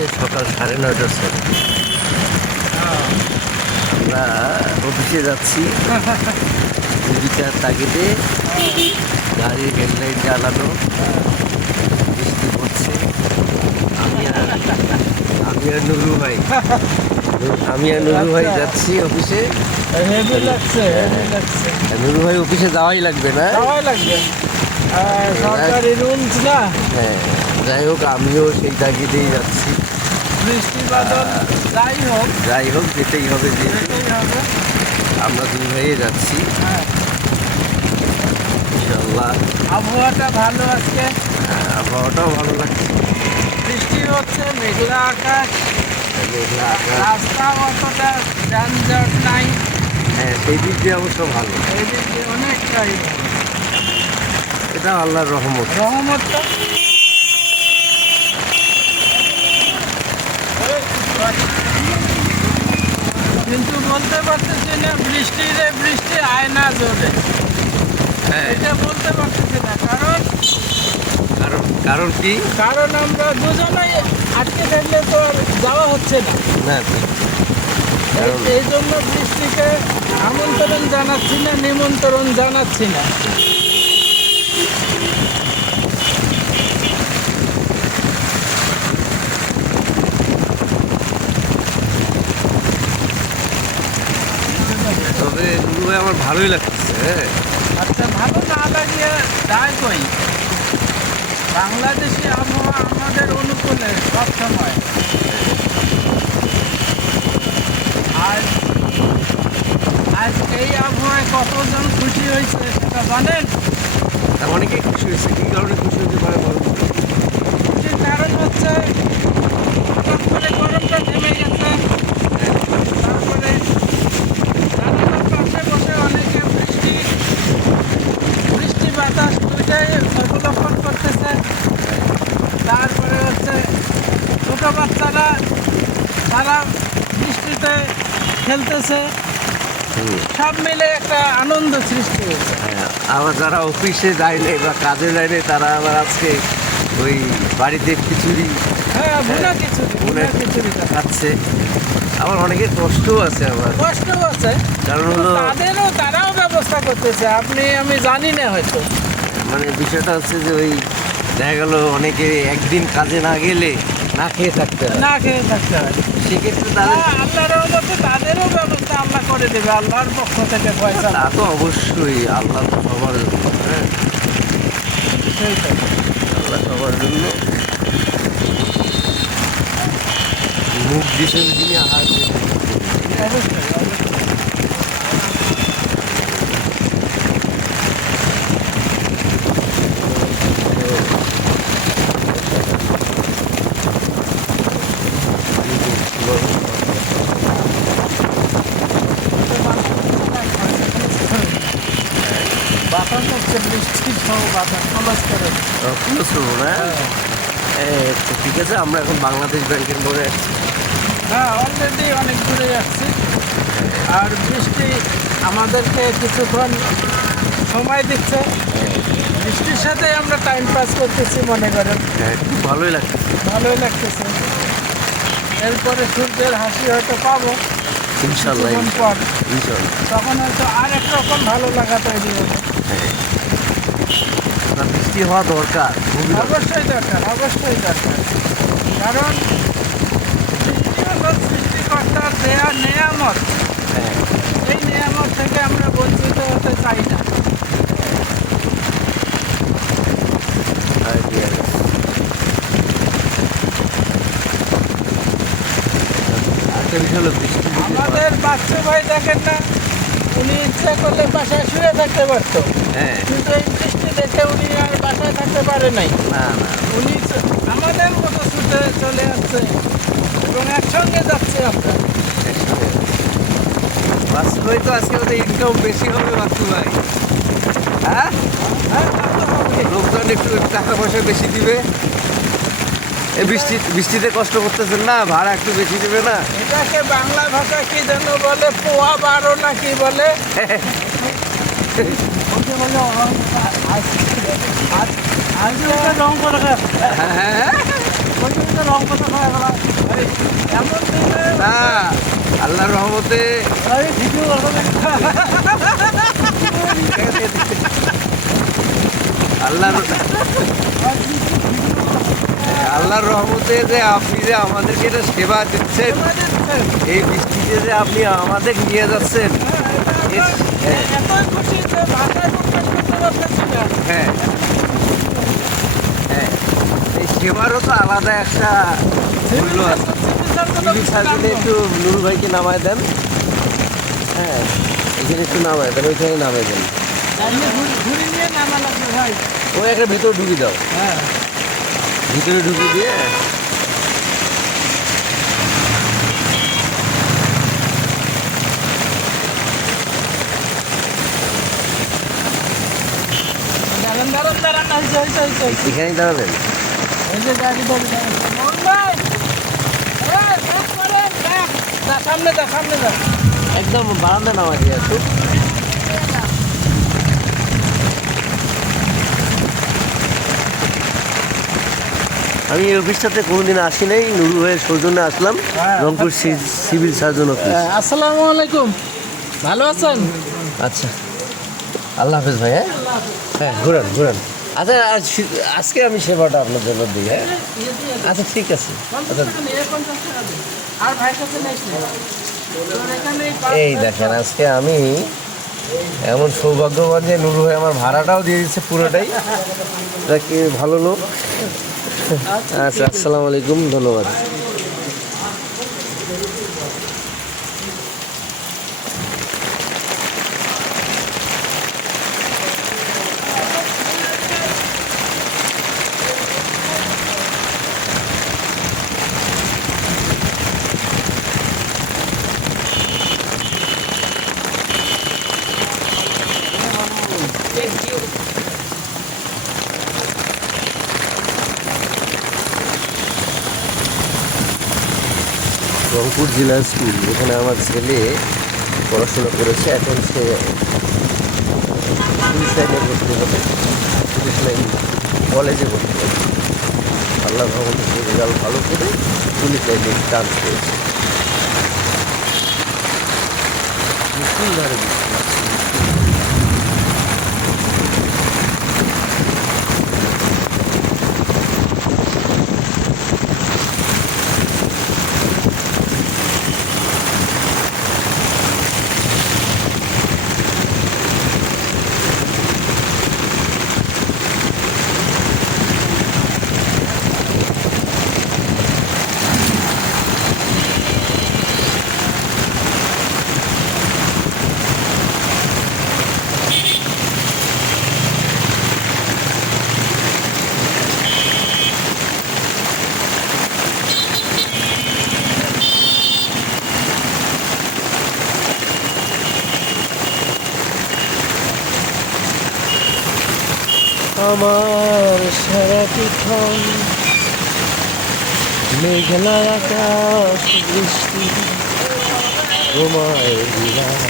বাজে সকাল 9:30 সময়। আমরা অফিসে যাচ্ছি। জীবিকার তাগিদে গাড়ির হেডলাইট জ্বালানো, বৃষ্টি পড়ছে। আমি আর নুরু ভাই যাচ্ছি অফিসে। নুরু ভাই অফিসে যাওয়াই লাগবে না? সরকারি রুলস না। হ্যাঁ, যাই হোক আমিও সেই তাগিদেই যাচ্ছি। বৃষ্টি বাদল যাই হোক যেতেই হবে, যেহেতু আমরা দুই ভাইয়ে যাচ্ছি। ইনশাল্লাহ আবহাওয়াটা ভালো আজকে, আবহাওয়াটাও ভালো লাগছে। বৃষ্টি হচ্ছে, মেঘলা আকাশ, মেঘলা আকাশ। রাস্তা অতটা যানজট নাই। হ্যাঁ, সেই দিক দিয়ে অবশ্য ভালো। এই দিক দিয়ে অনেকটাই এটা আল্লাহর রহমত। রহমতটা। কিন্তু বলতে পারতেছি না বৃষ্টি আয় না জোরে, এটা বলতে পারতেছি না। কারণ কি? কারণ আমরা দুজনেই আটকে থাকলে তো আর যাওয়া হচ্ছে না। না, এই জন্য বৃষ্টিকে আমন্ত্রণ জানাচ্ছি না, নিমন্ত্রণ জানাচ্ছি না। তবে নুরু ভাই আমার ভালোই লাগছে। আচ্ছা, ভালো না লাগিয়ে যায় কই? বাংলাদেশি আবহাওয়া আমাদের অনুকূলে সবসময়। আজ এই আবহাওয়ায় কতজন খুশি হয়েছে সেটা জানেন? অনেকেই খুশি হয়েছে। কি কারণে খুশি হতে পারে বলুন? খুশির কারণ হচ্ছে হঠাৎ করে গরমটা থেমে গেছে। তারপরে জানালার পাশে বসে অনেকে বৃষ্টি বাতাস দুইটাই অবলম্বন করতেছে। তারপরে হচ্ছে ছোটো বাচ্চারা তারা বৃষ্টিতে খেলতেছে। সব মিলে একটা আনন্দ সৃষ্টি হয়েছে। আবার যারা অফিসে যায়নি বা কাজে যায়নি তারা আবার আজকে ওই বাড়িতে খিচুড়ি, ভুনা খিচুড়ি খাচ্ছে। আবার অনেকের কষ্টও আছে। কষ্টও আছে, কারণ হলো তারাও ব্যবস্থা করতেছে, আমি জানি না হয়তো। মানে বিষয়টা হচ্ছে যে ওই দেখা গেল অনেকে একদিন কাজে না গেলে না খেয়ে থাকতে হয়। সেক্ষেত্রে আল্লাহর রহমতে তাদেরও ব্যবস্থা আল্লাহ করে দেবে, আল্লাহর পক্ষ থেকে পয়সা। তা তো অবশ্যই, আল্লাহ তো সবার জন্য। আল্লাহ সবার জন্য মুখ দিয়েছেন যিনি, আহার দিয়েছেন। অবশ্যই বাতাস হচ্ছে, বৃষ্টি সহ বাতাস খরচ করে। ঠিক আছে, আমরা এখন বাংলাদেশ ব্যাংকের মোড়ে আসছি। অলরেডি অনেক দূরে যাচ্ছি। আর বৃষ্টি আমাদেরকে কিছুক্ষণ সময় দিচ্ছে। বৃষ্টির সাথে আমরা টাইম পাস করতেছি মনে করেন। ভালোই লাগতেছে। এরপরে সূর্যের হাসি হয়তো পাবো ইনশাল্লাহ। পর তখন হয়তো আর এক রকম ভালো লাগা তৈরি হবে। বৃষ্টি হওয়া দরকার, অবশ্যই দরকার। কারণ বৃষ্টি হলো সৃষ্টিকর্তার দেয়া নেয়ামত। এই নিয়ামত থেকে আমরা বঞ্চিত হতে চাই না। আমাদের বাচ্চা ভাই দেখেন না, উনি ইচ্ছা করলে বাসায় শুয়ে থাকতে পারতো, কিন্তু এই বৃষ্টি দেখে উনি আর বাসায় থাকতে পারে নাই। উনি আমাদের মতো ছুটে চলে আসছে এবং একসঙ্গে যাচ্ছে আমরা। বাচ্চু ভাই তো আজকে ওদের ইনকাম বেশি হবে। বাচ্চু ভাই লোকজন একটু টাকা পয়সা বেশি দিবে। এই বৃষ্টিতে কষ্ট করতেছেন না, ভাড়া একটু বেশি দেবে না? এটাকে বাংলা ভাষা কি যেন বলে, পোয়া 12 না কি বলে। রং করে এমন দিনে না আল্লাহর রহমতে আমি ভিডিও আল্লাহর আল্লাহর রহমতে যে আপনি যে আমাদেরকে এটা সেবা দিচ্ছেন, এই বৃষ্টিতে যে আপনি আমাদের নিয়ে যাচ্ছেন, হ্যাঁ এতই খুশি যে ভাষায় প্রকাশ করতে পারতেছি না। হ্যাঁ হ্যাঁ, এই সেবারও তো আলাদা একটা মূল্য আছে। টিভি সার্জনে একটু নুরুল ভাইকে নামায় দেন। হ্যাঁ এখানে একটু নামায় দেন, ওইখানে নামায় দেন। ঘুরি নিয়ে নামা লাগবে ভাই। ওই একটা ভিতরে ঢুকে দাও, হ্যাঁ ভিতরে ঢুকে দিয়ে দাঁড়ান দাঁড়ান দাঁড়ান, হয়েছে হয়েছে হয়েছে। এখানেই দাঁড়াবেন। এই যে গাড়ি ধরে দাঁড়ান। মোহন ভাই, এই, ব্রেক করেন, ব্রেক। যা, সামনে যা, সামনে যা। একদম বারান্দা নামা দিয়ে একটু। আমি এই অফিসটাতে কোনোদিন আসি নাই, নুরুল ভাইয়ের সৌজন্যে আসলাম। হ্যাঁ। Rangpur civil surgeon office. আসসালামু আলাইকুম, ভালো আছেন? আচ্ছা আল্লাহ হাফেজ ভাই। হ্যাঁ হ্যাঁ ঘুরান ঘুরান। আচ্ছা আজকে আমি সেবাটা আপনার জন্য দিই। হ্যাঁ আচ্ছা ঠিক আছে। আচ্ছা আর ভাই কাছে নেই। এই দেখেন আজকে আমি এমন সৌভাগ্যবান যে নুরু ভাই আমার ভাড়াটাও দিয়ে দিচ্ছে পুরোটাই। কি ভালো লোক। আচ্ছা আসসালামু আলাইকুম, ধন্যবাদ। রংপুর জেলা স্কুল, যেখানে আমার ছেলে পড়াশোনা করেছে, এখন সে পুলিশ লাইনে ভর্তি হবে, পুলিশ লাইন কলেজে ভর্তি হবে। আল্লাহ ভগবানের সে রেজাল্ট ভালো করে পুলিশ লাইনে চান্স পেয়েছে। মুসলিমধারে আমার সারাটি ক্ষণ মেঘলা আকাশ বৃষ্টি তোমায় দিলাম।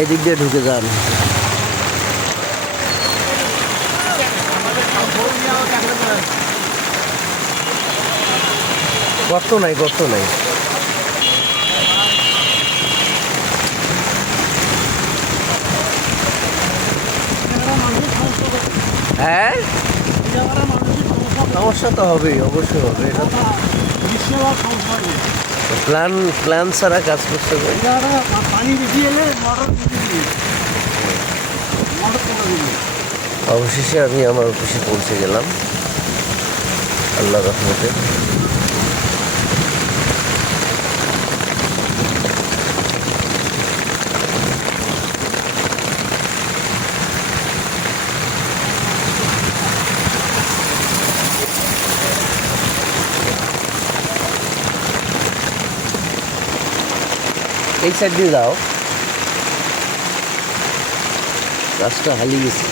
এই দিক দিয়ে ঢুকে যান। গর্ত নাই, গর্ত নাই। হ্যাঁ সমস্যা তো হবেই, অবশ্যই হবে। এটা তো গ্রীষ্মকাল সমস্যা নেই। প্ল্যান ছাড়া কাজ করতে হবে। পানি বেশি এলে মোটর দিবি, মোটর করে দিবি। অবশেষে আমি আমার অফিসে পৌঁছে গেলাম আল্লাহ রহমতে। এই সাইড দিয়ে যাও, রাস্তা হারিয়ে গেছে।